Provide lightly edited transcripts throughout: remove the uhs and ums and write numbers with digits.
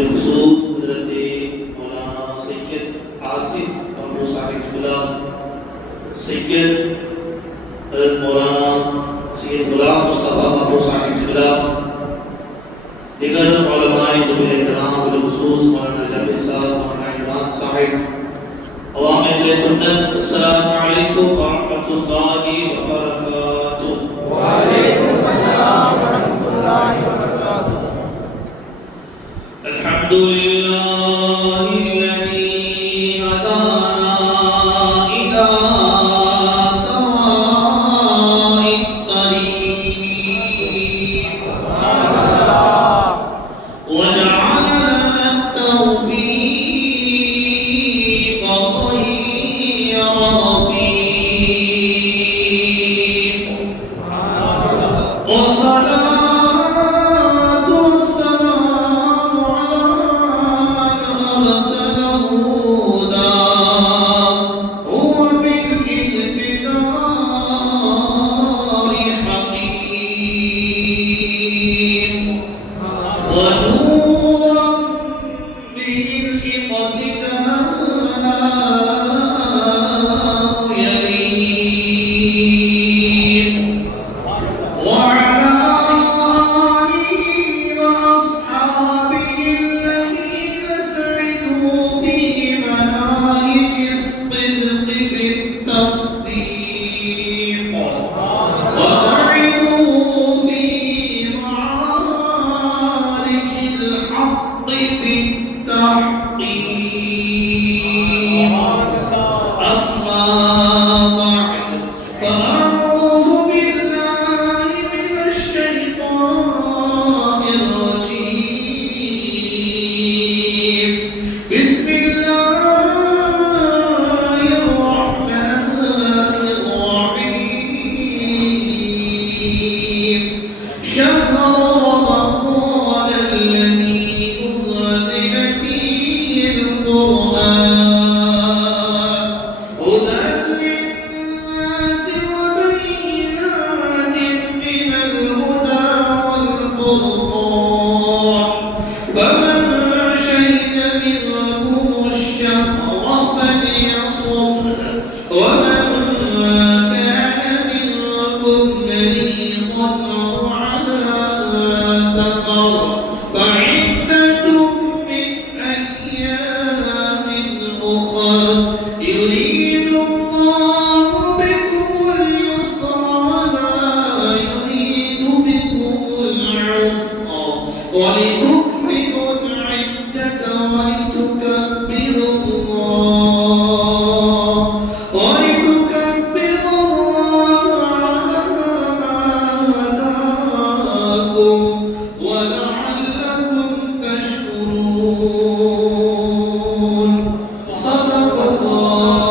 بالخصوص حضرت مولانا سید آصف بابو صاحب قبلہ، سید حضرت مولانا سید غلام مصطفیٰ بابو صاحب قبلہ، دیگر علماء ذوی احترام بالخصوص مولانا جابر صاحب، مولانا عمران صاحب، عوام اہل سنت، السلام علیکم ورحمۃ اللہ وبرکاتہ۔ وعلیکم السلام ورحمۃ اللہ وبرکاتہ۔ الحمد للہ الذی ہدانا الی سواء الطریق وجعل لنا التوفیق خیر رفیق، والصلاة والسلام على من أرسله هدى، هو بالاهتداء حقيق، ونورا به الاقتداء يليق، وعلى آله وأصحابه الذين سعدوا في مناهج الصدق بالتصديق، وسعدوا في معارج الحق بالتحقيق. أما بعد، فأعوذ بالله من الشيطان الرجيم. بسم الله الرحمن الرحيم. شهر رمضان الذي أنزل فيه القرآن هدى للناس وبينات من الهدى والفرقان، فمن شهد منكم الشهر فليصمه، ومن كان منكم مريضا أو على سفر فعدة من أيام أخر، يريد الله بكم اليسر ولا يريد بكم العسر، ولتكملوا العدة ولتكبروا الله على ما هداكم ولعلكم تشكرون. صدق الله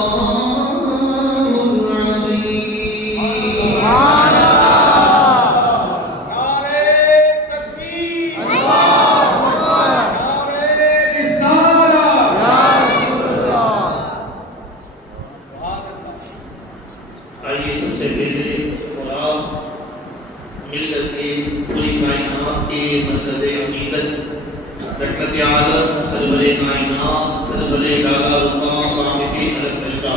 العظيم. نعرے تکبیر، اللہ اکبر، نعرے رسالت، یا رسول اللہ۔ آئیے سب سے پہلے اور آپ مل کر کے پوری کائنات کے مرکز عقیدت رحمت عالم سرور کائنات سرور لالا رفا صاحب علم نشرہ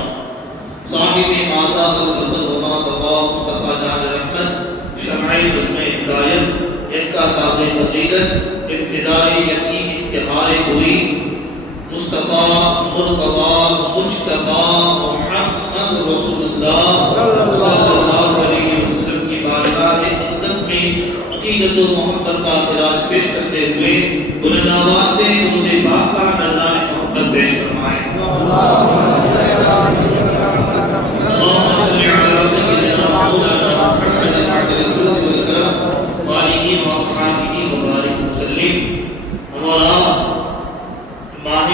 صاحب ماذا والبصر وما طغى مصطفیٰ جان رحمت شمع بزم ہدایت ایک کا تاز فضیلت ابتدائی یقین انتہائی ہوئی مصطفیٰ مرتضی مجتبی محمد رسول اللہ صلی اللہ علیہ وسلم کی بارگاہ اقدس میں عقیدت و محبت کا خراج پیش کرتے ہوئے بلند آواز سے درود پاک کا نذران محبت پیش فرمائیں۔ اللہم صلی علی سیدنا مولانا محمد عبد الجود والکرم وآلہ وصحبہ وبارک وسلم۔ اور آپ ماہ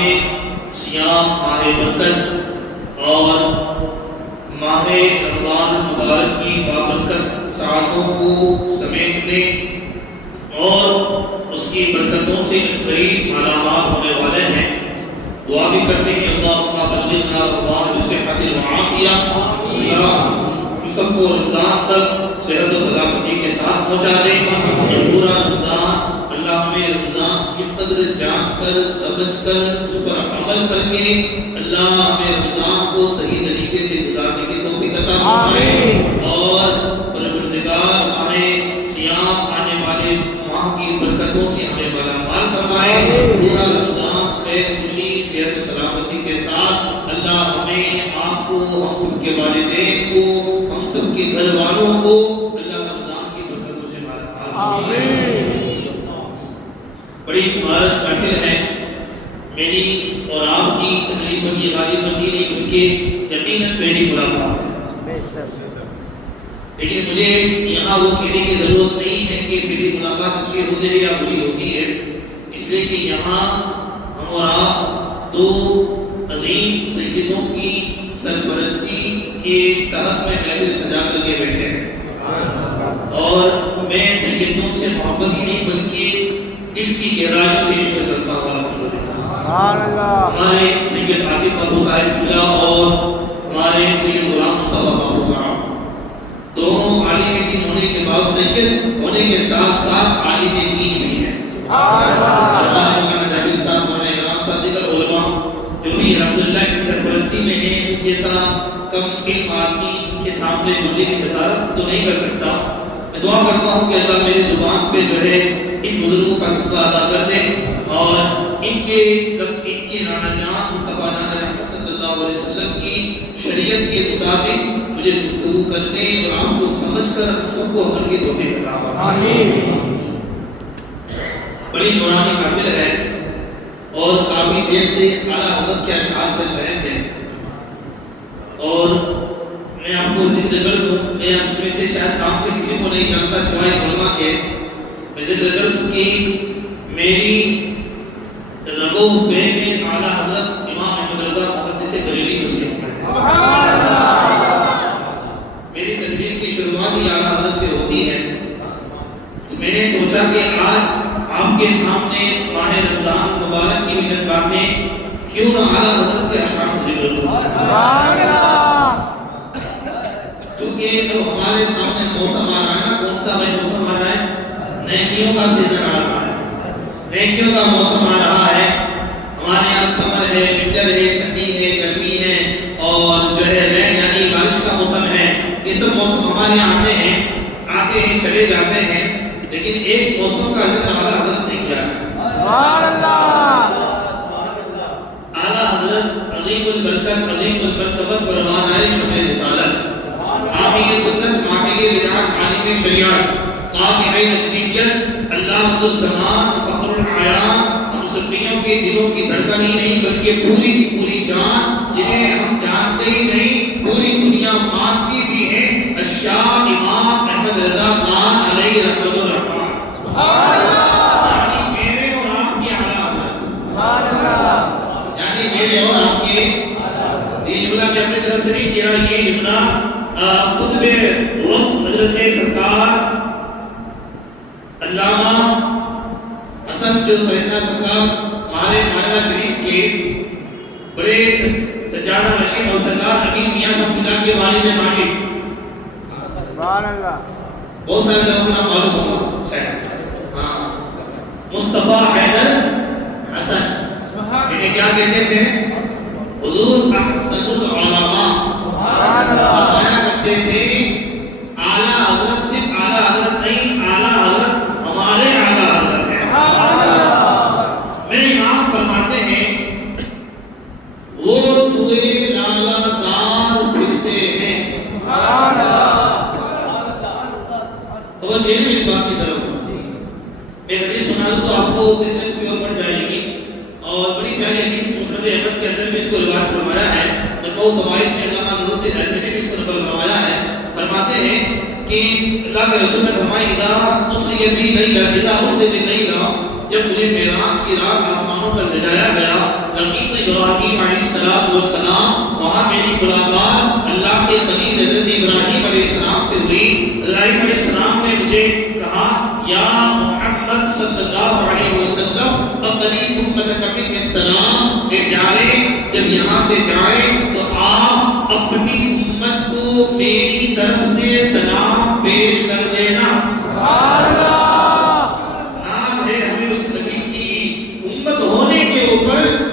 سیام، ماہ برکت اور ماہ رمضان المبارک کی بابرکت ساعتوں کو سمیٹنے اور اس کی برکتوں سے قریب مالا مال ہونے والے ہیں۔ دعا بھی کرتے ہیں اللہم بلغنا رمضان بصحت وعافیہ، یا ہم سب کو رمضان تک صحت و سلامتی کے ساتھ پہنچا دے۔ پورا رمضان اللہ ہمیں رمضان کی قدر جان کر کر اس پر عمل کر کے اللہ ہمیں رمضان کو صحیح طریقے سے گزارنے کی توفیق عطا فرمائے اور پروردگار ماہ صیام آنے والے ماہ کی برکتوں سے ہمیں مالا مال فرمائے. پورا رمضان خیر خوشی صحت و سلامتی کے ساتھ اللہ ہمیں آپ کو ہم سب کے والدین کو ہم سب کے گھر والوں کو اللہ رمضان کی برکتوں سے مالا مال فرمائے. بڑی مبارک محفل ہے میری اور آپ کی تقریباً یہ غالباً ہی نہیں کیونکہ یقیناً پہلی ملاقات ہے. لیکن مجھے یہاں وہ کہنے کی ضرورت نہیں ہے کہ میری ملاقات اچھی ہوتی ہے یا بری ہوتی ہے، اس لیے کہ یہاں ہم اور آپ دو عظیم سیدوں کی سرپرستی کے تحت میں محفل سجا کر کے بیٹھے ہیں اور میں سیدوں سے محبت ہی نہیں بلکہ دل کی گہرائیوں سے عشق کرتا ہوں. ہمارے سید آصف بابو صاحب اللہ اور ہمارے سید غلام مصطفیٰ بابو صاحب دونوں عالم دین ہونے کے بعد سید ہونے کے ساتھ ساتھ عالم دین بھی ہیں. ہمارے مولانا جاوید صاحب مولانا امام صاحب دیگر علماء جو بھی الحمدللہ ان کی سرپرستی میں ہیں، ان جیسا کم علم آدمی ان کے سامنے بولنے کی جسارت تو نہیں کر سکتا. میں دعا کرتا ہوں کہ اللہ میری زبان پہ جو ہے ان بزرگوں کا صدقہ ادا کر دے اور ان کے نانا جان مصطفیٰ نانا رحمت صلی اللہ علیہ وسلم کی شریعت کے مطابق مجھے گفتگو کرنے اور آپ کو سمجھ کر ہم سب کو عمل کی توفیق عطا فرمائے. بڑی نورانی محفل ہے اور کافی دیر سے اعلیٰ حضرت کے اشعار چل رہے تھے اور میں آپ کو ذکر کر دوں، میں آپ میں سے شاید کام سے کسی کو نہیں جانتا سوائے علماء کے. میں ذکر کر دوں کہ میری رگو بے میں اعلیٰ حضرت امام احمد رضا محدث بریلوی بسے ہوئے ہیں. میری تقریر کی شروعات بھی اعلیٰ حضرت سے ہوتی ہے تو میں نے سوچا کہ آج آپ کے سامنے ماہ رمضان مبارک کی بھی چند باتیں کیوں نہ اعلیٰ حضرت کے اشعار سے ذکر کروں. کیونکہ اب ہمارے سامنے موسم آ رہا ہے نا، کون سا بھائی موسم آ رہا ہے؟ نیکیوں کا سیزن آ رہا ہے، نیکیوں کا موسم آ رہا ہے. ہمارے یہاں سمر ہے، ونٹر ہے، ٹھنڈی ہے، گرمی ہے اور جو ہے رین یعنی بارش کا موسم ہے. یہ سب موسم ہمارے یہاں آتے ہیں چلے جاتے ہیں، لیکن ایک موسم کا ذکر اعلیٰ حضرت نے کیا ہے. اعلیٰ حضرت عظیم البرکت عظیم المرتبت پروان علی شمع رسالت آخری سنت معاقل بدعات عالم شریعت قاطع نجدیت علامۃ الزمان فخر العیان، ہم سنیوں کے دلوں کی دھڑکن ہی نہیں بلکہ پوری کی پوری جان، جنہیں ہم جانتے ہی نہیں پوری دنیا مانتی بھی ہے، الشاہ امام احمد رضا خان علیہ رحمت الرحمن. یعنی میرے اور آپ کے اعلیٰ حضرت، یعنی میرے اور آپ کے یہ جملہ میں اپنی طرف سے نہیں کہہ رہا، یہ جملہ قطب وقت حضرت سرکار علامہ حسن جو سیدنا سرکار ہمارے ماننا شریف کے بڑے سجادہ نشین اور سرکار امین میاں صاحب اللہ کے والد ماجد، بہت سارے لوگوں کو نام معلوم ہوگا ہاں، مصطفیٰ حیدر حسن، انہیں کیا کہتے تھے؟ حضور احسن العلماء. فرمایا کرتے تھے اعلیٰ حضرت صرف اعلیٰ حضرت نہیں، اعلیٰ حضرت ہمارے اعلیٰ حضرت ہیں. میرے امام فرماتے ہیں وہ سوئے لالا زار پھرتے ہیں. تو جیل میں بات کی طرف میں حدیث سنا تو آپ کو دلچسپی اور بڑھ جائے گی اور بڑی پیاری حدیث مسند احمد کے اندر بھی اس کو روایت فرمایا ہے. مجموع فوائد میں علامہ نور الدین اشعری بھی اس کو نقل فرمایا ہے. فرماتے ہیں کہ اللہ کے رسول نے فرمایا اذا اسری بی لیلا، جب مجھے معراج کی رات آسمانوں پر لے جایا گیا، لقیت ابراہیم علیہ السلام، وہاں میری ملاقات اللہ کے خلیل حضرت ابراہیم علیہ السلام سے ہوئی. ابراہیم علیہ السلام نے مجھے کہا یا محمد صلی اللہ علیہ وسلم اقلی امتک من السلام، اے پیارے جب یہاں سے جائیں تو آپ اپنی امت کو میری طرف سے سلام پیش کر دینا. سبحان اللہ. ناز ہے ہمیں اس نبی کی امت ہونے کے اوپر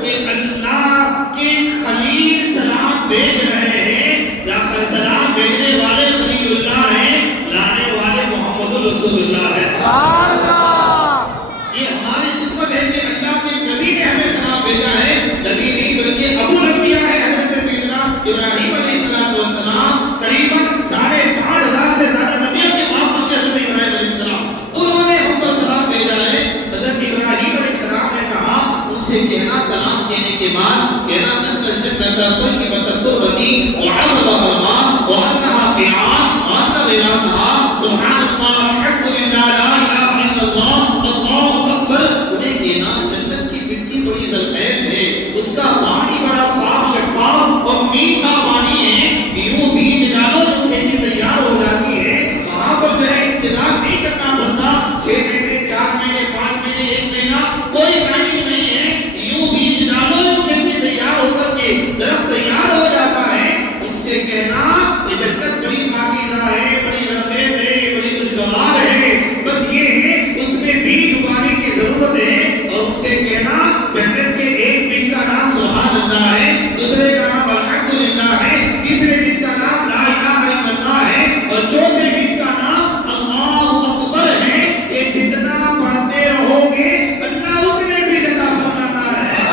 رسول اللہ ہے۔ سبحان اللہ۔ یہ ہماری قسمت ہے کہ اللہ کے نبی نے ہمیں سلام بھیجا ہے، نبی نہیں بلکہ ابو الانبیاء ہے حضرت سیدنا ابراہیم علیہ السلام، قریباً 5,500 سے زیادہ نبیوں کے باپ بن کے حضرت ابراہیم علیہ السلام، انہوں نے ہم پر سلام بھیجا ہے۔ حضرت ابراہیم علیہ السلام نے کہا، ان سے کہنا سلام کہنے کے بعد کہنا ان الجنت طیبۃ التربۃ وعظمها الماء وانها قیعان وان غراسها سبحان اللہ الحمد للہ لا الہ الا اللہ اللہ اکبر۔ انہیں کہنا جنت کی مٹی بڑی زرخیز ہے، اس کا پانی بڑا صاف شفاف اور میٹھا پانی ہے، یوں بیج ڈالو تو کھیتی تیار ہو جاتی ہے، وہاں پر جو ہے انتظار نہیں کرنا پڑتا، 6 مہینے 4 مہینے 5 مہینے 1 مہینہ کوئی ٹائمنگ نہیں ہے، یوں بیج ڈالو تو کھیتی تیار ہو کر کے درخت تیار ہو جاتا ہے۔ ان سے کہنا یہ جنت بڑی پاکیزہ ہے، بڑی زرخیز ہے، بڑی خوشگوار ہے، بس یہ ہے اس میں بیج اگانے کی ضرورت ہے۔ اور ان سے کہنا جنت کے ایک بیج کا نام سبحان اللہ ہے، دوسرے کا نام الحمدللہ ہے، تیسرے بیج کا نام لا الہ الا اللہ ہے، اور چوتھے بیج کا نام اللہ اکبر ہے۔ یہ جتنا پڑھتے رہو گے اللہ اتنے بیج عطا فرماتا ہے۔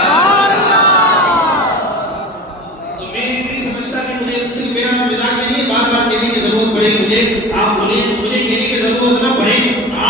تو میں نہیں سمجھتا کہ مجھے میرا مزاج نہیں ہے بار بار کہنے کی ضرورت پڑے مجھے، آپ بولیں مجھے کہنے کی ضرورت نہ پڑے۔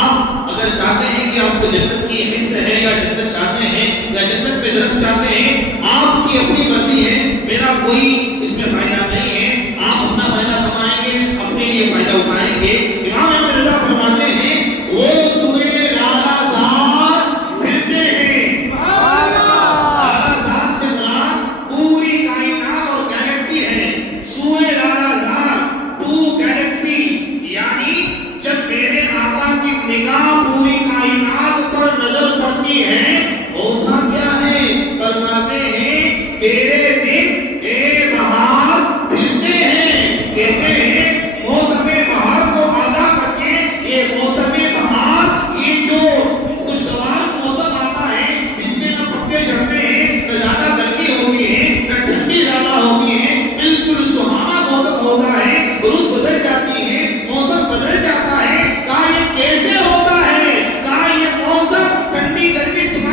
آپ اگر چاہتے ہیں کہ آپ کو جنت کی حص ہے یا جنت چاہتے ہیں یا جنت پہ درخت چاہتے ہیں، آپ کی اپنی مرضی ہے، میرا کوئی اس میں فائدہ نہیں ہے۔ آپ اپنا فائدہ کمائیں گے، اپنے لیے فائدہ اٹھائیں گے۔ امام احمد رضا فرماتے ہیں وہ سوئے لالا زار پھرتے ہیں۔ لالا زار سے مراد پوری کائنات اور گیلیکسی ہے۔ سوئے لالا زار 2 گیلیکسی، یعنی جب میرے آقا کی نگاہ پوری کائنات پر نظر پڑتی ہے ہوتا کیا ہے؟ فرماتے ہیں تیرے دن اے بہار پھرتے ہیں، کہتے ہیں موسم بہار کو ادا کر کے یہ موسم بہار، یہ جو خوشگوار موسم آتا ہے جس میں نہ پتے جھڑتے ہیں، نہ زیادہ گرمی ہوتی ہے، نہ ٹھنڈی زیادہ ہوتی ہے، بالکل سہانا موسم ہوتا ہے، رت بدل جاتی ہے، موسم بدل جاتا ہے۔ کہا یہ کیسے ہوتا ہے؟ کہا یہ موسم ٹھنڈی گرمی تمہاری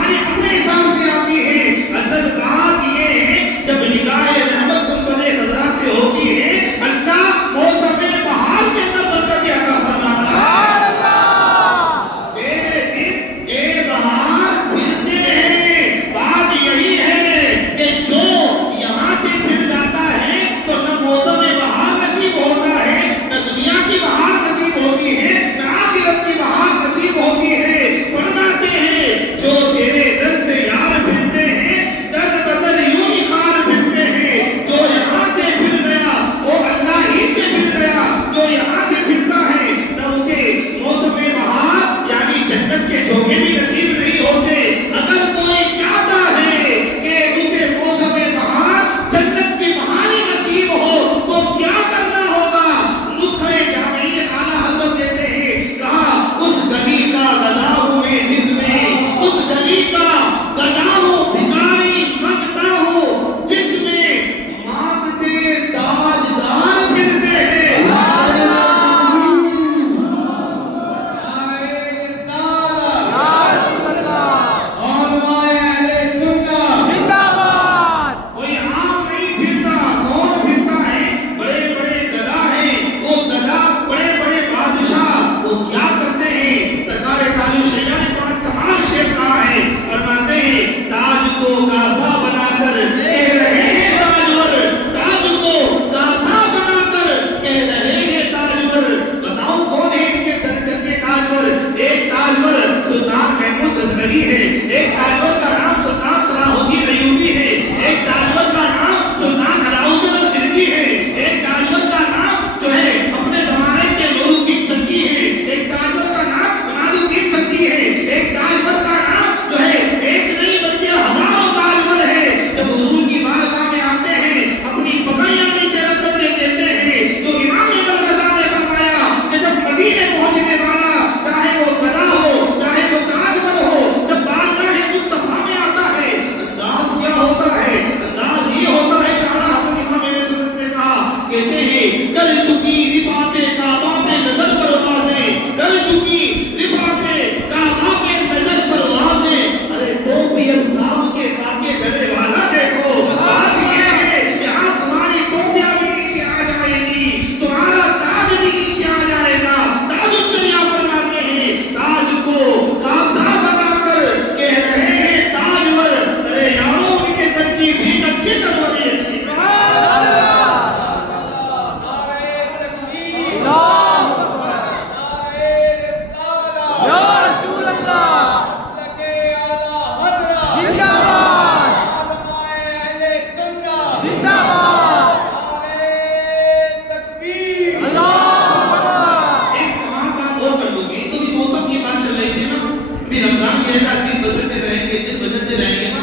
کہے گا دن بدلتے رہیں گے، دن بدلتے رہیں گے نا،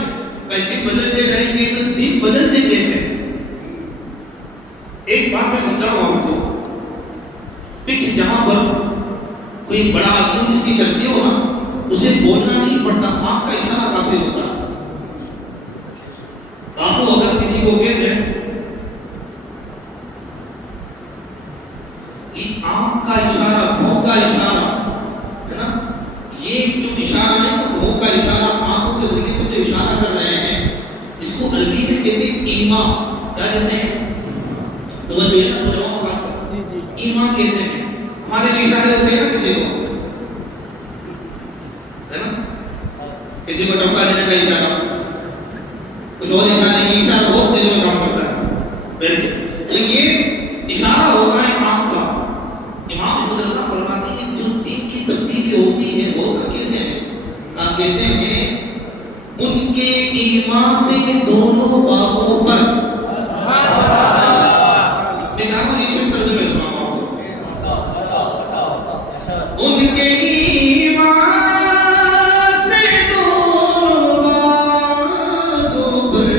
دن بدلتے رہیں گے تو دن بدلتے کیسے؟ ایک بات میں سمجھاؤں آپ کو، دیکھیے جہاں پر کوئی بڑا آدمی جس کی چلتی ہو نا، اسے بولنا نہیں پڑتا، آنکھ کا اشارہ کافی ہوتا ہے۔ آپ کو اگر کسی کو کہتے ہیں آنکھ کا اشارہ، بھوں کا اشارہ ہے نا، یہ جو اشارہ ہے نا، بھوں کا اشارہ، آنکھوں کے ذریعے سے جو اشارہ کر رہے ہیں، اس کو عربی میں کہتے ہیں ایما۔ کیا کہتے ہیں؟ توجہ ہے نا نوجوانوں خاص کر، ایما کہتے ہیں۔ ہمارے بھی اشارے ہوتے ہیں نا کسی کو، ہے نا، کسی کو ٹپکا دینے کا اشارہ، کچھ اور اشارہ، یہ اشارہ بہت چیزوں میں کام کرتا ہے۔ بالکل، تو یہ اشارہ ہوتا ہے آنکھ کا۔ امام ابن رضا فرماتے ہیں جو دین کی تبدیلی ہوتی ہے ہوگا کیسے ہے؟ آپ کہتے ہیں ان کے ایمان سے دونوں باغوں پر، میں چاہتا ہوں یہ شب ترجمے سناؤں آپ کو، ان کے ایمان سے دونوں باغوں پر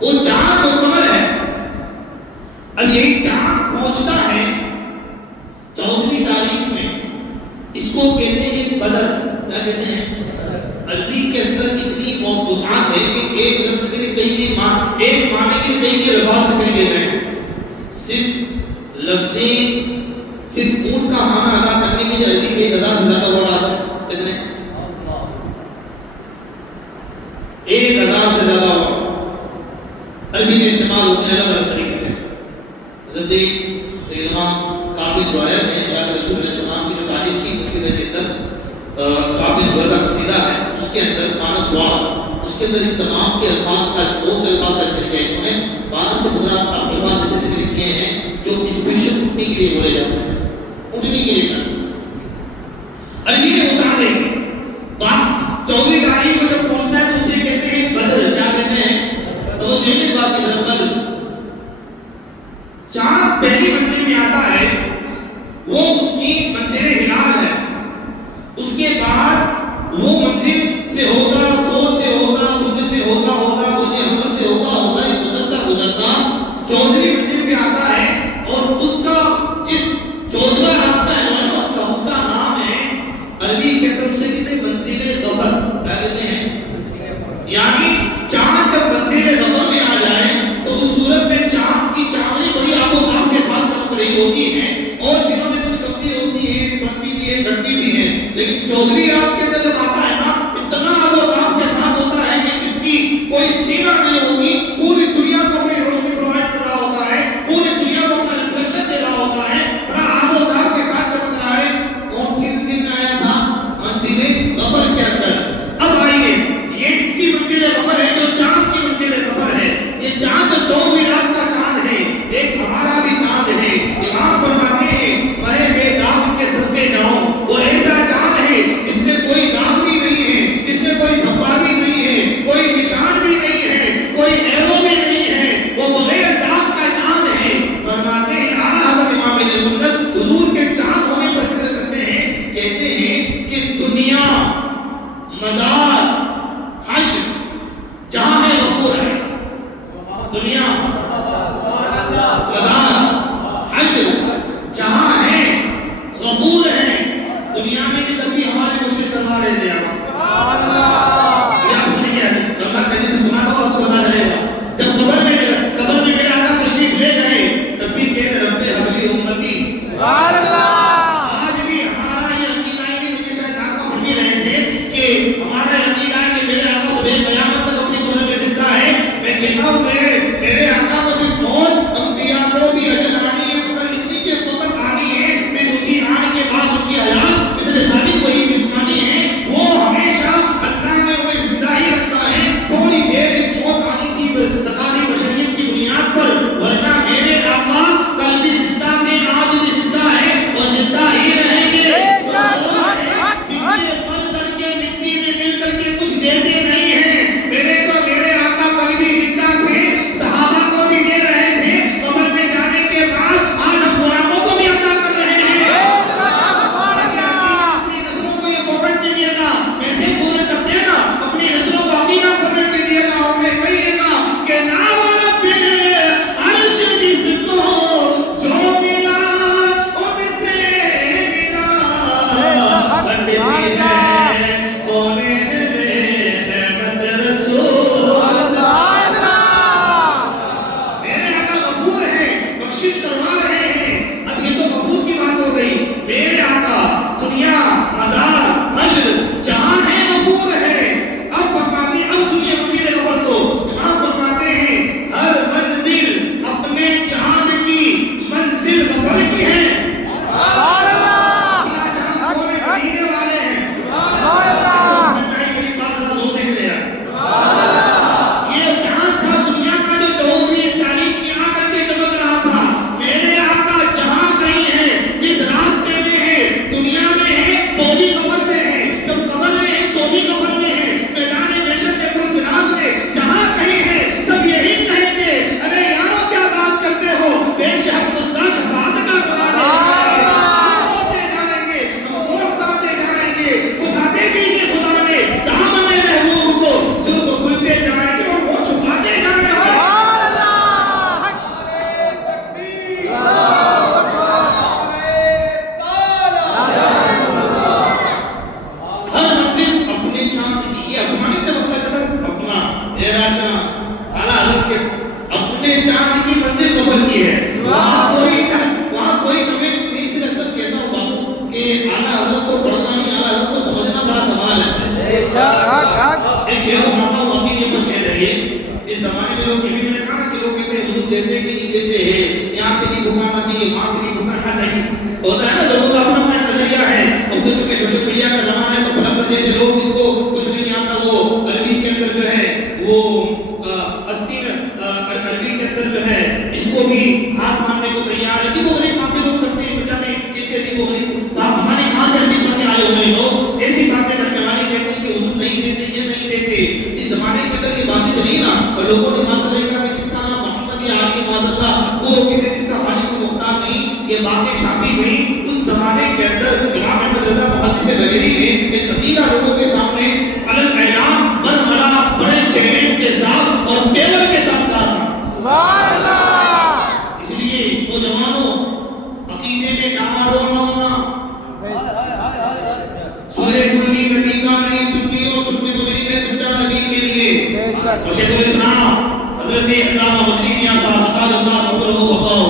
وہ چاند تو کمر ہے، اب یہی چاند چاند پہنچتا ہے 14ویں تاریخ میں، اس کو کہتے ہیں بدر. کیا کہتے ہیں؟ عربی کے اندر اتنی وسعت ہے کہ ایک لفظ کے لیے کئی ایک معنی کے لیے کئی الفاظ ذکر کیے گئے ہیں. صرف لفظیں صرف اونٹ کا معنی ادا کرنے کے لیے عربی میں 1000 سے زیادہ ورڈ آتا ہے. کتنے؟ 1000 سے زیادہ ورڈ عربی میں استعمال ہوتے ہیں الگ الگ طریقے سے. حضرت سیدنا کعب بن زہیر نے اللہ کے رسول علیہ السلام کی جو تعریف کی قصیدے کے اندر کعب بن زہیر کا قصیدہ ہے، اس کے اندر معنی سوال، اس کے اندر ان تمام کے الفاظ کا بہت سے الفاظ کا ذکر کیا ہے. انہوں نے 12 سے 15 الفاظ ایسے ذکر کیے ہیں جو اسپیشل اٹھنے کے لیے بولے جاتے ہیں. اٹھنے کے لیے عربی میں وسعت ہے. 14ویں تاریخ کو جب پہنچتا ہے تو اسے کہتے ہیں بدر. کیا کہتے ہیں؟ تو جن بات کی طرف بدر. چاند پہلی منزل میں آتا ہے، وہ اس کی منزل ہلال ہے. اس کے بعد وہ منزل سے ہوتا، سوچ سے ہوتا، برج سے ہوتا، برج حمل سے ہوتا یہ گزرتا 14ویں منزل پہ آتا ہے. اور اس کا جس 14واں راستہ ہے نا، اس کا نام ہے عربی کے طرف سے کہتے ہیں منزل ظفر. کیا کہتے ہیں؟ یعنی چاند جب منزل ظفر میں آ جائے تو اس صورت میں چاند کی چاندنی بڑی آب و تاب کے ساتھ چمک رہی ہوتی ہے، اور دنوں میں کچھ کمی ہوتی ہے، بڑھتی بھی ہے، گھٹتی بھی ہے. لیکن 14ویں رات کے اندر جب آتا ہے نا، اتنا آب و تاب کے ساتھ ہوتا ہے کہ جس کی کوئی سیما نہیں ہوتی. پوری دنیا کو اپنی روشنی پرووائڈ کر رہا ہوتا ہے، پوری دنیا کو اپنا ریفلیکشن دے رہا ہوتا ہے، بڑا آب و تاب کے ساتھ چمک رہا ہے. کون سی منزل میں آیا تھا؟ منزل ظفر کے اندر. اب آئیے، یہ اس کی منزل ظفر ہے جو چاند کی منزل ظفر ہے. یہ چاند 14ویں رات کا چاند ہے، ایک ہمارا بھی چاند ہے. امام فرماتے ہیں میں بے داغ کے صدقے جاؤں. وہ ایسا چاند ہے جس میں کوئی داغ بھی نہیں ہے، جس میں کوئی دھبا بھی نہیں ہے، کوئی نشان بھی نہیں ہے، کوئی ایرو بھی نہیں ہے. وہ بغیر داغ کا چاند ہے. فرماتے ہیں اعلیٰ حضرت امام سنت حضور کے چاند ہونے پر ذکر کرتے ہیں، کہتے ہیں کہ دنیا، مزار، حشر جہاں ہے غفور ہے. دنیا، مزار، حشر جہاں ہے غفور ہے. دنیا میں جب بھی ہماری کوشش کروا رہے تھے آپ سنیں گے، رمضان پہلے سے سنا تھا، آپ کو پتا چلے گا. جب قبر میں میرے آقا تشریف لے گئے تب بھی کہتے رب حبلی امتی. آج بھی ہمارا یہ عقیدہ ہے کہ مجھے شاید آقا بھول بھی رہے تھے کہ ہمارا عقیدہ ہے کہ میرے آقا صبح قیامت تک اپنی قبر میں زندہ ہے. میں کہتا ہوں میرے آقا کو صرف موت، انبیاء کو بھی اجل آنی ہے، مگر اتنی کے وقت آنی ہے پھر اسی آنے کے بعد ان کی حیات مثل ساری کوئی جسمانی ہے. وہ ہمیشہ اللہ نے انہیں زندہ ہی رکھا ہے. تھوڑی دیر ایک موت آنی تھی تقاضی بشریت کی بنیاد پر، ورنہ میرے آقا کل بھی زندہ تھے، آج بھی زندہ ہے اور زندہ ہی رہیں گے. مر کر کے مٹی میں مل کر کے کچھ دیتے نہیں ہیں. میرے آقا کل بھی زندہ تھے، صحابہ کو بھی دے رہے تھے، قبر میں جانے کے بعد آج ہم غلاموں کو بھی عطا کر رہے ہیں. اپنی نسلوں کو یہ فارورڈ کیجیے گا، ایسے فارورڈ کرتے ہیں نا، اپنی نسلوں کو عقیدہ فارورڈ کیجیے گا. انہیں کہیے گا کہ نام رب عرش جس کو جو ملا ان سے ملا. بندے ہیں کونین میں نعمت رسول میرے آقا غفور ہیں، بخشش کروا رہے ہیں. اب یہ تو غفور کی بات ہو گئی. میرے آقا دنیا، مزار، حشر جہاں ہے غفور ہے. اب فرماتے ہیں، اب سنیے منزل ظفر کو. امام فرماتے ہیں ہر منزل اپنے چاند کی منزل ظفر کی ہے. مدینے والے ہیں. میری بات اللہ زور سے کہہ دیا. یہ چاند تھا دنیا کا جو 14ویں تاریخ میں آ کر کے چمک رہا تھا. میرے نے چاند کی منزل کور کی ہے. وہاں کوئی کمنٹ نہیں. سے اکثر کہتا ہوں بابو کہ اعلیٰ حضرت کو پڑھنا نہیں, اعلیٰ حضرت کو سمجھنا بڑا کمال ہے. ایک شعر سناتا ہوں, اپنی یہ شعر ہے یہ. اس زمانے میں لوگ میں نے کہا کہ لوگ کہتے ہیں حضور دیتے ہیں کہ نہیں دیتے ہیں, یہاں سے نہیں بھکانا چاہیے, وہاں سے نہیں بھکانا چاہیے. ہوتا ہے نا لوگوں کا اپنا اپنا نظریہ ہے. اب تو چونکہ سوشل میڈیا کا زمانہ ہے تو پلمبر جیسے لوگ جن کو کچھ نہیں آتا وہ عربی کے اندر جو ہے وہ استین عربی کے اندر جو ہے اس کو بھی ہاتھ مارنے کو تیار ہے. جی وہ غریب باتیں لوگ کرتے ہیں, بچہ میں کیسے عجیب و غریب آپ ہمارے کہاں سے عربی پڑھ کے آئے ہوئے لوگ ایسی باتیں کرنے والے کہتے ہیں کہ حضور نہیں دیتے, یہ نہیں دیتے. اس زمانے کے اندر یہ باتیں چلی نا اور لوگوں نے معاذ اللہ کہا کہ جس کا نام محمد یا علی معاذ اللہ وہ کسی جس کا مالک کو مختار نہیں, یہ باتیں چھاپی گئی. اس زمانے کے اندر امام احمد رضا محدث بریلوی نے ایک عقیدہ لوگوں کے سامنے علن اعلان برملا بڑے چیلنج کے ساتھ اور تیور کے ساتھ کہا تھا. سبحان اللہ. اس لیے نوجوانوں عقیدے میں ڈاماڈول نہ ہونا. سورہ کلی نبی کا نہیں سنیوں سنی گزری میں سچا نبی کے لیے. تو شیخ الاسلام حضرت علامہ مدنی میاں صاحب عطا اللہ عمرہ و بقاؤ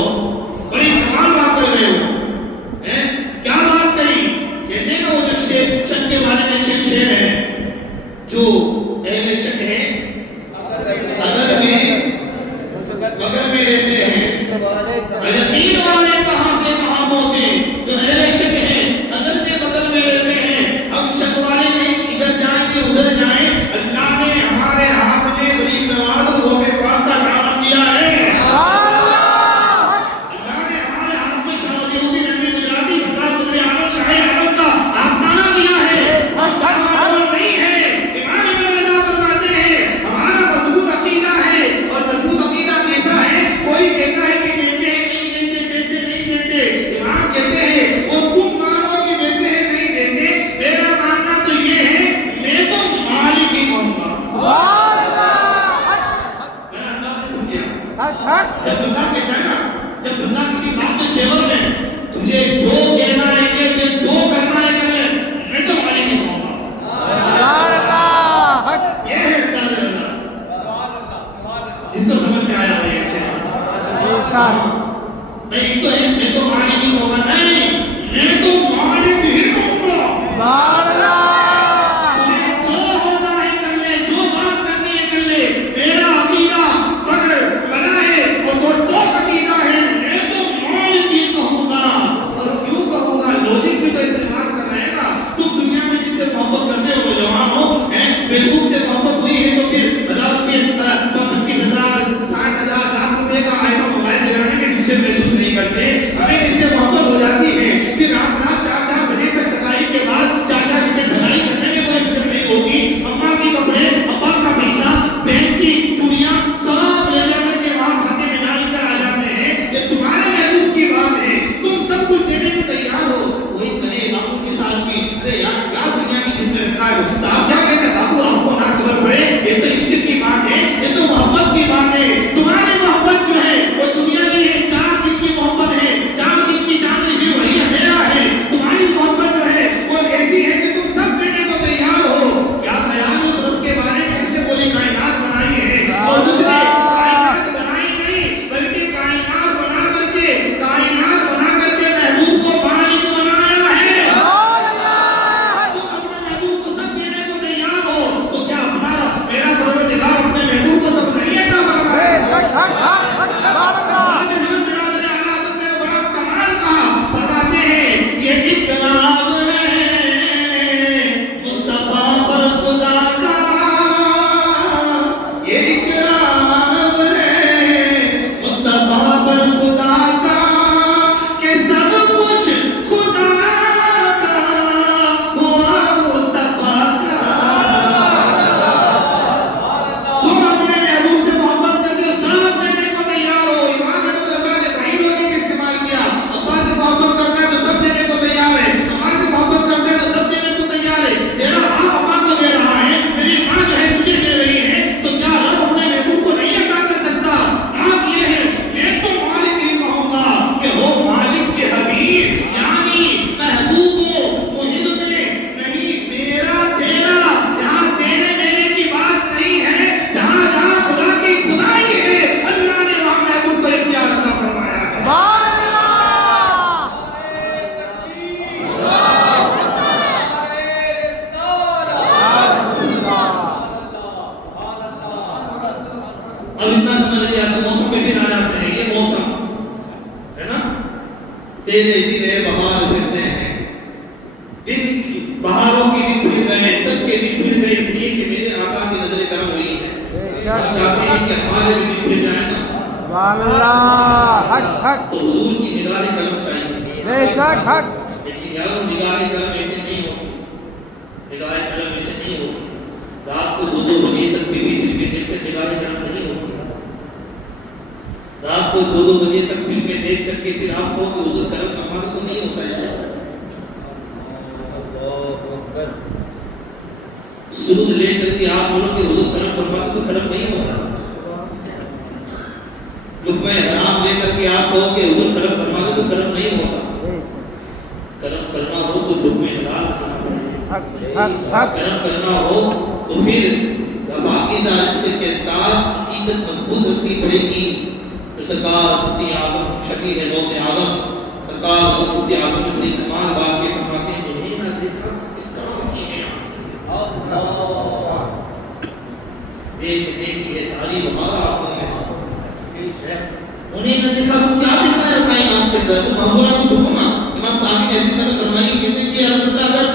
بڑی تمام بات کر گئے ہو. کیا بات کہی؟ کہتے ہیں نا وہ جو شک کے بارے میں شعر ہے, جو اہل شک ہے اگر میں لیتے ہیں یقین والے کہاں سے کہاں پہنچے. جو اہل شک ہے اگر میں بغل میں لیتے ہیں, ہم شک والے میں ادھر جائیں گے ادھر جائیں. اللہ نے ہمارے ہاتھ میں غریب نواز غوث پاک کا نام دیا ہے. اللہ نے ہمارے ہاتھ میں شاہ یہودی نبی گجراتی سرکار قطب عالم شاہ عالم کا آسمانہ دیا ہے. نہیں ہے. امام ابن رضا فرماتے ہیں ہمارا مضبوط عقیدہ ہے. اور مضبوط عقیدہ کیسا ہے؟ کوئی کہتا ہے کہ دیتے ہیں نہیں دیتے, دیتے نہیں دیتے. امام کہتے ہیں وہ تم مانو کہ دیتے ہیں نہیں دیتے, میرا ماننا تو یہ ہے میں تو مالک ہی کہوں گا. سبحان اللہ. میرا انداز نہیں سمجھا. جب بندہ کہتا ہے نا, جب بندہ کسی بات میں تیور میں تجھے جو کہنا ہے کہ جو کرنا ہے کر لے, میں تو مالک ہی کہوں گا. سبحان اللہ. یہ ہے انداز اللہ. اس کو سمجھ میں آیا ہوئی ہے. میں ایک تو ہے میں تو مالک ہی کہوں گا, نہیں میں تو مالک ہی کہوں گا. سبحان اللہ. جو ہونا ہے کر لے, جو بات کرنی ہے کر لے. میرا عقیدہ پر بنا ہے اور تو عقیدہ ہے, میں تو مالک ہی کہوں گا. اور کیوں کہوں گا؟ لوجک بھی تو استعمال کر رہے ہیں نا. تم دنیا میں جس سے محبت کرتے ہو نوجوان ہو, فیس بک سے محبت ہوئی ہے تو پھر 1000 روپے 25,000 60,000 لاکھ روپے کا آئی فون موبائل دلانے کے پیچھے محسوس نہیں کرتے. ہمیں جس سے محبت ہو جاتی ہے پھر رات 4 بجے تک سکائی کے بعد 4 گھنٹے تیرے دن بہار پھرتے ہیں، دن کی بہاروں کے دن پھر گئے، سب کے دن پھر گئے، اس لیے کہ میرے آقا کی نظر کرم ہوئی ہے۔ ہم چاہتے ہیں کہ ہمارے بھی دن پھر جائیں نا، اللہ حق حق تو حضور کی نگاہ کرم چاہیے۔ بے شک حق لیکن یارو نگاہ کرم ایسے نہیں ہوتی، نگاہ کرم ایسے نہیں ہوتی۔ رات کو 2 بجے تک بیوی فلمیں دیکھ کر نگاہ کرم نہیں ہوتی۔ رات کو 2 بجے تک فلمیں دیکھ کر کے پھر آپ کو کہ حضور کرم فرما تو نہیں ہوتا ہے۔ سرود لے کر کے آپ بولو کہ حضور کرم فرما تو کرم نہیں ہوتا۔ لقمہ حرام لے کر کے آپ کہو کہ حضور کرم فرما تو کرم نہیں ہوتا۔ کرم کرنا ہو تو لقمہ حلال کھانا پڑے گا، کرم کرنا ہو تو پھر پاکیزہ رزق کے ساتھ عقیدت مضبوط رکھنی پڑے گی۔ سرکار مفتی اعظم شفیع غوث اعظم سرکار مفتی اعظم نے بڑی کمال بات یہ فرماتے ہیں، انہیں نہ دیکھا اس طرح کی ہے دیکھ دیکھ یہ ساری بہار آنکھوں میں، انہیں نہ دیکھا تو کیا دیکھا ہے کائنات کے اندر؟ تم حضورہ کو سنو نا، امام طاہری نے حدیث میں فرمائی کہتے ہیں کہ یا رسول اللہ اگر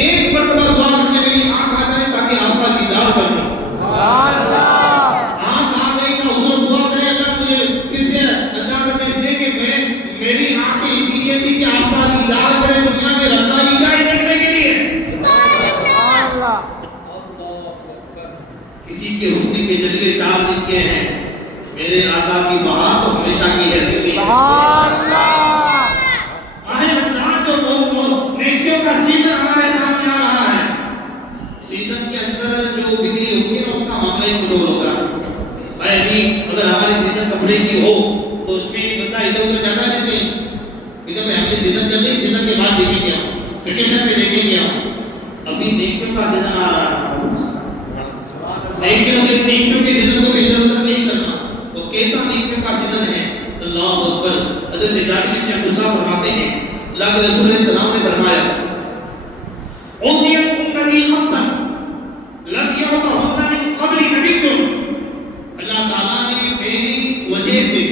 ایک مرتبہ دعا کرتے میری آنکھ آ جائے تاکہ آپ کا دیدار کر لوں۔ سبحان اللہ آنکھ آ گئی تو حضور دعا کرے اللہ مجھے پھر سے عطا کرنا، اس لیے کہ میری آنکھیں اسی لیے تھی کہ آپ کا دیدار کرے، دنیا میں رکھا ہی کیا ہے دیکھنے کے لیے۔ سبحان اللہ کسی کے حسن کے جلوے 4 دن کے ہیں، میرے آقا کی بہار تو ہمیشہ کی ہے۔ سبحان اللہ ماہ رمضان جو نیکیوں کا سیزن ہمارے سامنے آ رہا ہے، سیزن کے اندر جو بکری ہوتی ہے نا اس کا معاملہ ہی کچھ اور ہوتا ہے۔ بھائی ابھی اگر ہماری سیزن کپڑے کی ہو تو اس میں بندہ ادھر ادھر جاتا ہے نہیں کہ جب ہماری سیزن چل رہی سیزن کے بعد دیکھیں گے، ویکیشن پہ دیکھیں گے۔ ابھی نیکیوں کا سیزن آ رہا ہے، نیکیوں کے سیزن کو ادھر ادھر نہیں کرنا۔ تو کیسا نیکیوں کا سیزن ہے؟ اللہ اکبر۔ حضرت جابر بن عبداللہ فرماتے ہیں اللہ کے رسول علیہ السلام نے فرمایا اُعطیت امتی خمسا لم یعطہن من قبل نبیکم، اللہ تعالیٰ نے میری وجہ سے،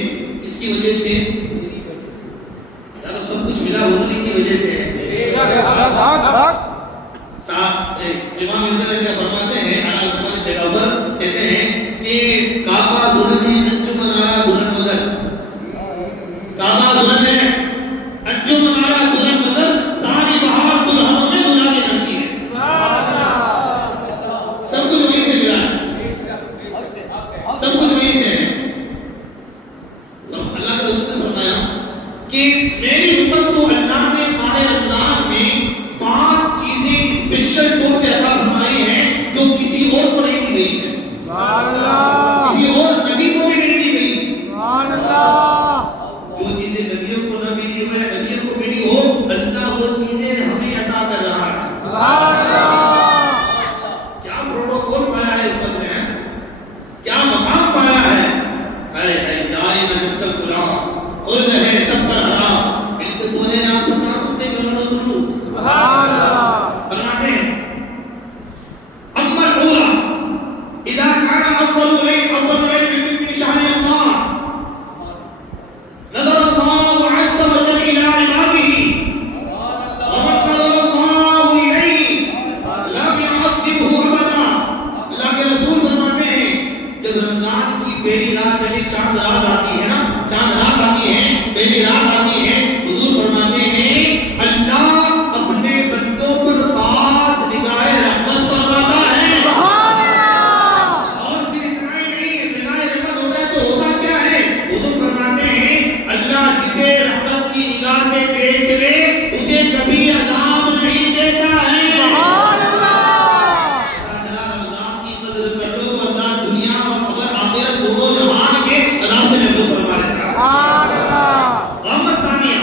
اس کی وجہ سے یار سب کچھ ملا حضور کی وجہ سے ہے۔ صاحب امام ابن کثیر فرماتے ہیں اعلیٰ زمان جگہ پر کہتے ہیں کہ کعبہ دلہن ہے انجمن آرا دلہن مگر، کعبہ دلہن ہے انجمن آرا دلہن مگر، ساری بہار دلہنوں میں دلہا کے رکھی ہے۔ سب کچھ وہیں سے ملا ہے، سب کچھ وہیں سے ہے۔ اللہ کے رسول نے فرمایا کہ میری امت کو اللہ نے ماہ رمضان میں 5 چیزیں اسپیشل طور پہ عطا فرمائی ہیں جو کسی اور کو نہیں دی گئی ہے، کسی اور نبی کو بھی نہیں دی گئی۔ سبحان اللہ جو چیزیں نبیوں کو نہ ملی ہوئے نبیوں کو ملی ہو، اللہ وہ چیزیں ہمیں عطا کر رہا ہے۔ سبحان اللہ کیا پروٹوکول پایا ہے امت نے، کیا مقام پایا ہے۔ اے جائے نہ جب تک بلا خود ہے سب پر ہرا، مل کے تو ہے آپ کا تم پہ کرو درود۔ سبحان اللہ فرماتے ہیں اما الاولى اذا كان اول ليل من شهر رمضان نظر الله عز وجل الى عباده ومن نظر الله اليه لم يعذبه ابدا۔ اللہ کے رسول فرماتے ہیں جب رمضان کی پہلی رات یعنی چاند رات آتی ہے نا، چاند رات آتی ہے، پہلی رات آتی ہے، حضور فرماتے ہیں اللہ اپنے بندوں پر خاص نگاہ رحمت فرماتا ہے۔ اور پھر اتنا ہی نہیں، نگاہ رحمت ہوتا ہے تو ہوتا کیا ہے؟ حضور فرماتے ہیں اللہ جسے رحمت کی نگاہ سے دیکھ لے اسے کبھی عذاب نہیں دیتا ہے۔ رمضان کی قدر کر لو تو اللہ دنیا اور قبر آخرت دونوں جہان کے عذاب سے محفوظ فرما لیتا ہے۔ سبحان اللہ رحمت ثانیہ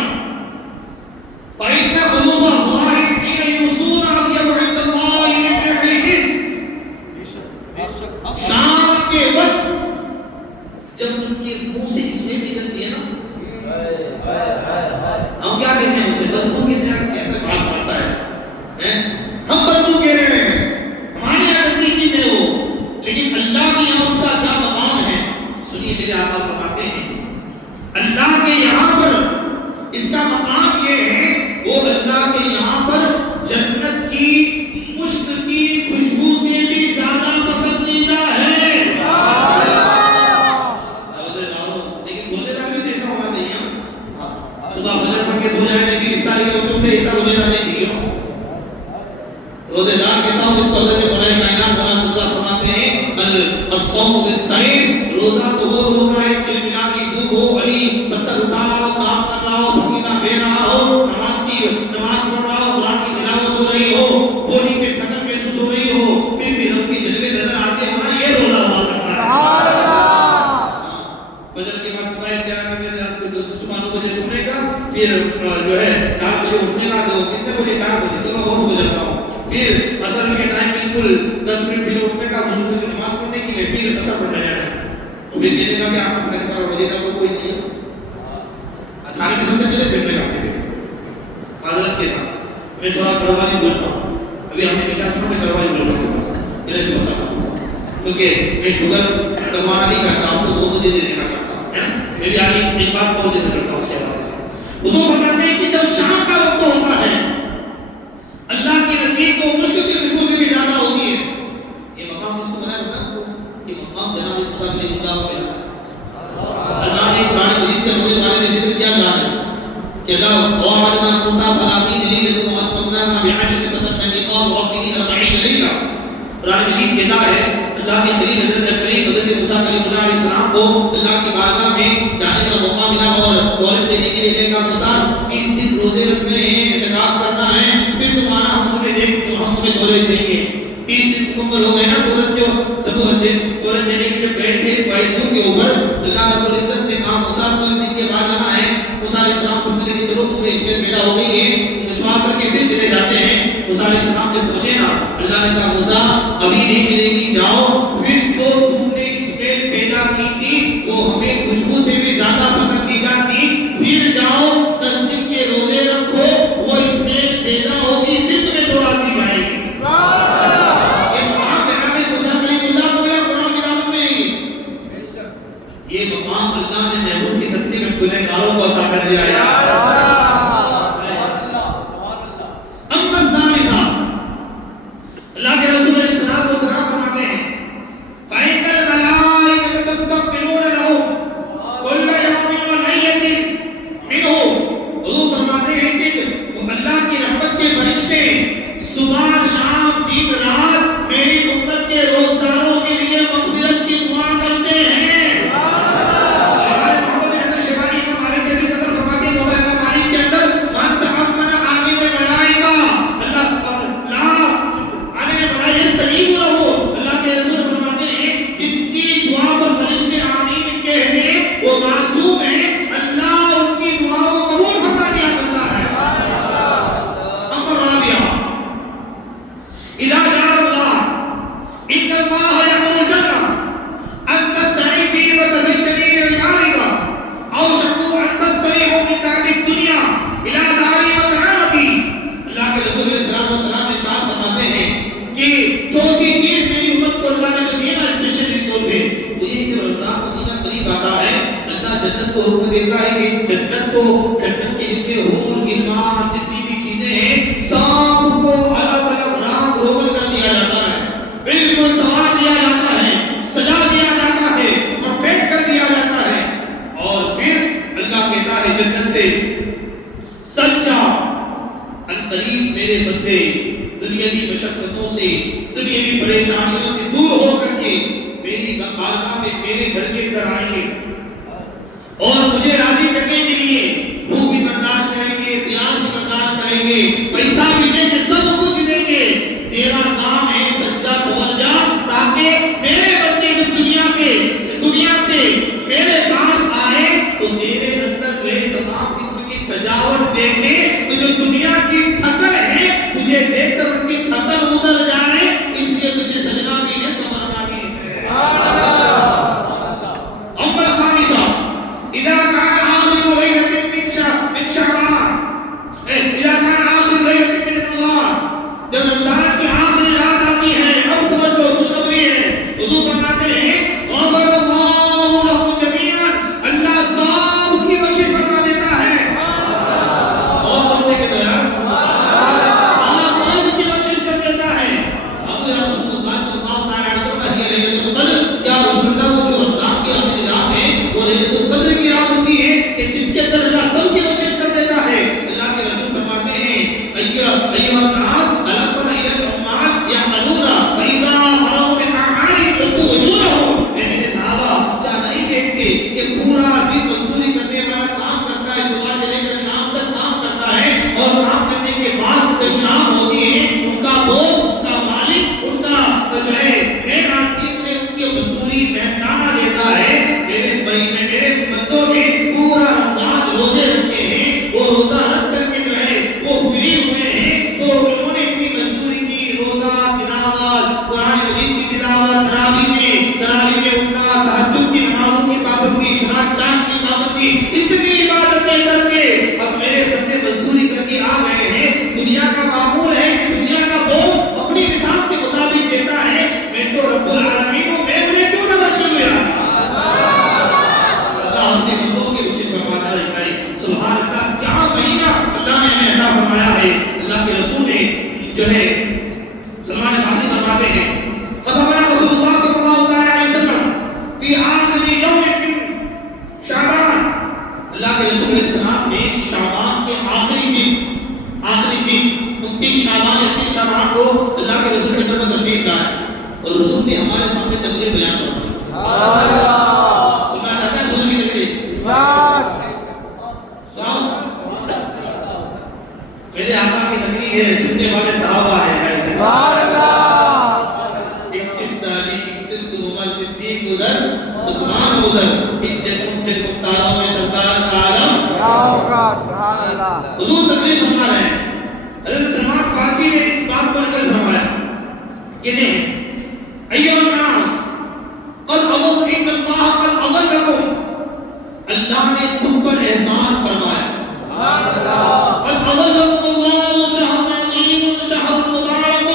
فإن خلوف أفواه حين يمسون أطيب عند الله من ريح المسك۔ شام کے وقت جب ان کے منہ سے اسمیل نکلتی ہے نا، ہم کیا کہتے ہیں اسے بدبو کہتے ہیں، کیسے باز پڑتا ہے، ہم بدبو کہہ رہے ہیں، ہماری عادت کی چیز ہے وہ، لیکن اللہ کے یہاں اس کا کیا مقام ہے۔ سنیے میرے آقا فرماتے ہیں اللہ کے یہاں پر اس کا مقام صبح فجر پڑھ کے سو جائیں پھر افطاری کے وقت اٹھے ایسا روزے دار نہیں چاہیے. روزے دار کیسا ہو جس کو حضرت مولانا کائنات مولانا اللہ فرماتے ہیں الصوم بالصوم، روزہ تو وہ روزہ ہے چلملاتی دھوپ ہو، علی پتھر اٹھا رہا ہو، کام کر رہا ہو، پسینہ بہہ رہا ہو، نماز پڑھ رہا ہو، قرآن کی تلاوت ہو رہی ہو، باڈی میں تھکن محسوس ہو رہی ہو، پھر بھی رب کے جلوے نظر آتے ہو نا، یہ روزہ ہوا کرتا ہے. فجر کے بعد موبائل چلا کے صبح 9 بجے سونے کا، پھر جو ہے 4 بجے اٹھنے کا، تو کتنے بجے 4 بجے چلو اور سو جاتا ہوں، پھر عصر کے ٹائم بالکل 10 منٹ پہلے اٹھنے کا، وضو کر کے نماز پڑھنے کے لیے پھر عصر پڑھنے جانا ہے. تو پھر کہنے کا کہ آپ کیسے کرو بجے کا تو کوئی نہیں ہے. اتھارے میں سب سے پہلے بیٹھنے کا معذرت کے ساتھ میں تھوڑا کڑوائی بولتا ہوں، ابھی ہم نے کیا سنا، میں کڑوائی بولتا ہوں بس میرے سے بتا رہا ہوں کیونکہ میں شوگر کروانا نہیں چاہتا، آپ کو 2 چیزیں دینا چاہتا ہوں. میں بھی آگے ایک بات اور ذکر کرتا ہوں اس کے حوالے سے. حضور فرماتے ہیں کہ جب شام کا وقت ہوتا ہے اللہ کی نزدیک کو مشک کی خوشبو سے بھی زیادہ ہوتی ہے. یہ مقام کس کو ملا ہے؟ یہ مقام جناب موسیٰ علیہ السلام کو ملا ہے. اللہ نے قرآن مجید کے ہونے والے میں ذکر کیا جا رہا ہے کہ اللہ وعدنا موسیٰ 30 لیلۃ واتممناها ب10 فتم میقات ربه 40 لیلہ. قرآن مجید کہتا ہے اللہ کے خلیل حضرت کریم حضرت موسیٰ علیہ السلام کو اللہ کی بارگاہ میں جانے کا موقع ملا اور دولت دینے کے لیے کہا موسیٰ 30 دن روزے رکھنے ہیں، اعتکاف کرنا ہے، پھر تمہارا ہم تمہیں دولت دیں گے. 30 دن مکمل ہو گئے نا، دولت جو سب دولت دینے کے جب گئے تھے بائتور کے اوپر، اللہ رب العزت نے کہا موسیٰ 30 دن کے بعد آنا ہے. موسیٰ علیہ السلام سنتے لے کہ چلو منہ میں اسمیل پیدا ہو گئی ہے، مسواک کر کے پھر چلے جاتے ہیں. موسیٰ علیہ السلام جب پہنچے نا، اللہ نے کہا موسیٰ ابھی نہیں ملے گی، جاؤ پھر جو تم نے اسمیل پیدا کی تھی وہ ہمیں خوشبو سے بھی زیادہ پسندیدہ تھی، پھر جاؤ 10 دن کے روزے رکھو، وہ اسمیل پیدا ہوگی پھر تمہیں دورہ دی جائے گی. یہ مقام جناب موسیٰ علیہ اللہ کو ملا قرآن کی رحمت میں ہی. یہ مقام اللہ نے محبوب کی صدقے میں گنہگاروں کو عطا کر دیا ہے. اللہ کے رسول علیہ الصلوۃ والسلام فرماتے ہیں فَإِنَّ الْمَلَائِكَةَ تَسْتَغْفِرُونَ لَهُمْ كُلَّ يَوْمٍ وَلَيْلَةٍ مِنْهُ. حضور فرماتے ہیں کہ اللہ کی رحمت کے فرشتے صبح شام دن رات میری امت کے روزداروں کے لیے مغفرت کی دعا کرتے ہیں. جنت کے جتنے حور غلمان جتنی بھی چیزیں ہیں سب کو الگ الگ رنگ روغن کر دیا جاتا ہے، بالکل سوار دیا جاتا ہے، سجا دیا جاتا ہے، پرفیکٹ کر دیا جاتا ہے. اور پھر اللہ کہتا ہے جنت سے سچا عنقریب میرے بندے دنیاوی مشقتوں سے دنیاوی پریشانیوں سے دور ہو کر کے میری بارگاہ میں میرے گھر کے اندر آئیں گے اور مجھے راضی کرنے کے لیے بھوک بھی برداشت کریں گے، پیاس بھی برداشت کریں گے، پیسہ بھی دیں گے، سب کچھ دیں گے. تیرا کام ہے سجا سمجھ جا تاکہ میرے بندے جب دنیا سے میرے پاس آئے تو تیرے اندر جو ہے تمام قسم کی سجاوٹ دیکھے تو جو دنیا کی تھکن ہے تجھے دیکھ کر ان کی تھکن اتر جائے، اس لیے تجھے سجنا بھی ہے سمرنا بھی ہے. إذا كان آخر ليلة من شعبان إذا كان آخر ليلة من رمضان، جب رمضان کی آخری رات آتی ہے اب توجہ خوشخبری ہے. حضور فرماتے ہیں غفر اللہ لهم جميعا، اللہ سب کی بخشش فرما دیتا ہے. اور سے کہتے ہیں اللہ سب کی بخشش کر دیتا ہے. اب یا رسول اللہ صلی اللہ علیہ وسلم یہ لیلۃ القدر، یا رسول اللہ وہ جو رمضان کی آخری رات ہے وہ لیلۃ القدر کی رات ہوتی ہے کہ جس کے اندر اللہ سب کی بخشش کرتا اتنی عبادتیں کر کے اب میرے بندے مزدوری کر کے آ گئے ہیں. دنیا کا معمول ہے کہ دنیا کا بوس اپنی نصاب کے مطابق دیتا ہے. میں تو رب العالمین ہوں, میں انہیں کیوں نہ بخشوں یار. اللہ اپنے بندوں کے پیچھے فرماتا ہے سبحان اللہ, کیا مہینہ اللہ نے ہمیں عطا فرمایا ہے. اللہ کے رسول نے جو ہے سلمان فارسی فرماتے ہیں ختم رسول اللہ صلی اللہ علیہ وسلم فی آخر یوم من شعبان. اللہ کے رسول علیہ السلام نے شعبان کے آخری دن 29 شعبان 31 شعبان کو اللہ کے رسول نے تشریف لائے اور حضور نے ہمارے سامنے تقریر بیان فرمائی. سبحان اللہ. سننا چاہتے ہیں حضور کی تقریر؟ سناؤ. میرے آقا کی تقریر ہے, سننے والے صحابہ ہیں. سبحان اللہ. ایک صدق علی, ایک صدق عمر, صدیق ادھر, عثمان ادھر, ایک جنت مختاروں میں سرکار کا عالم. سبحان اللہ. حضور تقریر فرما رہے ہیں. حضرت سلمان فارسی نے اس بات کو نقل فرمایا کہتے ہیں ایھا الناس قد اظن ان اللہ قد اظلکم. اللہ نے تم پر احسان فرمایا. سبحان اللہ. قد اظلکم اللہ شہر عظیم شہر مبارک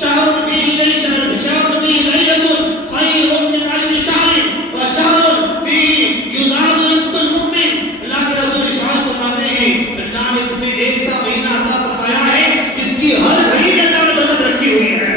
شہر فیہ لیلۃ خیر من الف شہر وشہر فیہ یزاد رزق المؤمن. اللہ کے رسول ارشاد فرماتے ہیں اللہ نے تمہیں ایسا مہینہ عطا فرمایا ہے جس کی ہر گھڑی میں اللہ نے برکت رکھی ہوئی ہے.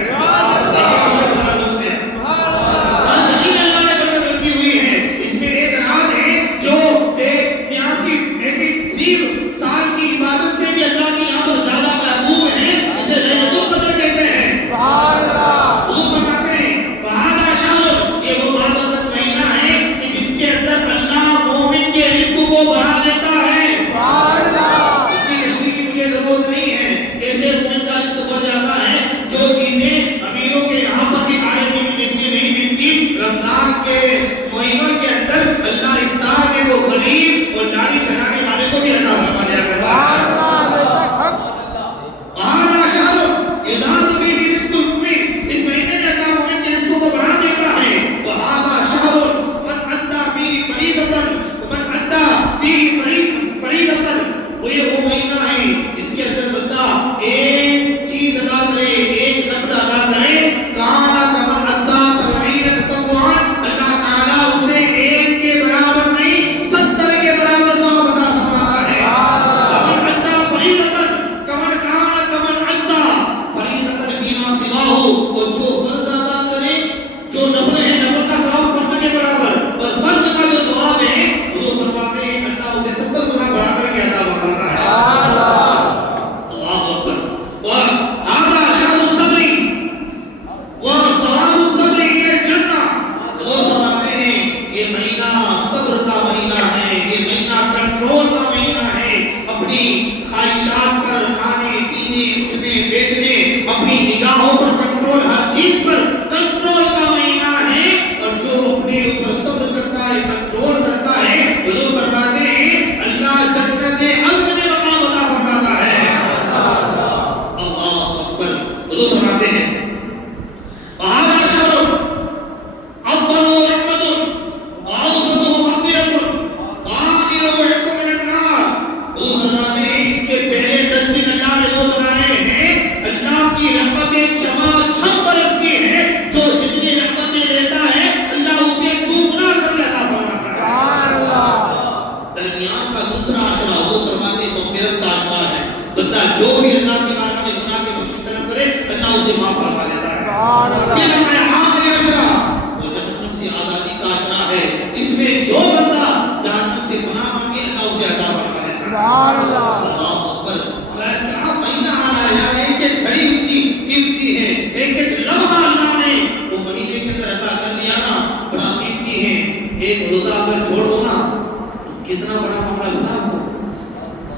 کتنا بڑا معاملہ بتا آپ کو.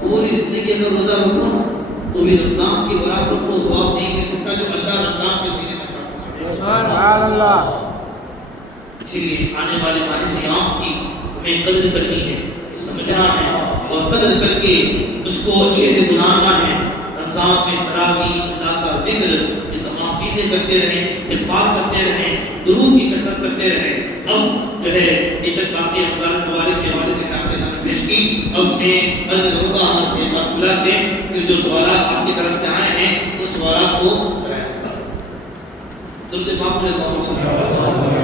پوری زندگی اگر روزہ رکھو نا تو بھی رمضان کی برابر کو ثواب نہیں مل سکتا جو اللہ رمضان کے مہینے میں کرتا. سبحان اللہ. اسی لیے آنے والے ماہ صیام کی ہمیں قدر کرنی ہے, سمجھنا ہے اور قدر کر کے اس کو اچھے سے گزارنا ہے. رمضان میں تراویح, اللہ کا ذکر, یہ تمام چیزیں کرتے رہیں, استغفار کرتے رہیں, درود کی کثرت کرتے رہیں. اب جو ہے یہ چند باتیں رمضان المبارک کے حوالے سے آپ کے سامنے کی. اب میں عرض کروں گا ہمارے شیخ صاحب اللہ سے کہ جو سوالات آپ کی طرف سے آئے ہیں ان سوالات کو چلایا جائے. تم سے معاف کرے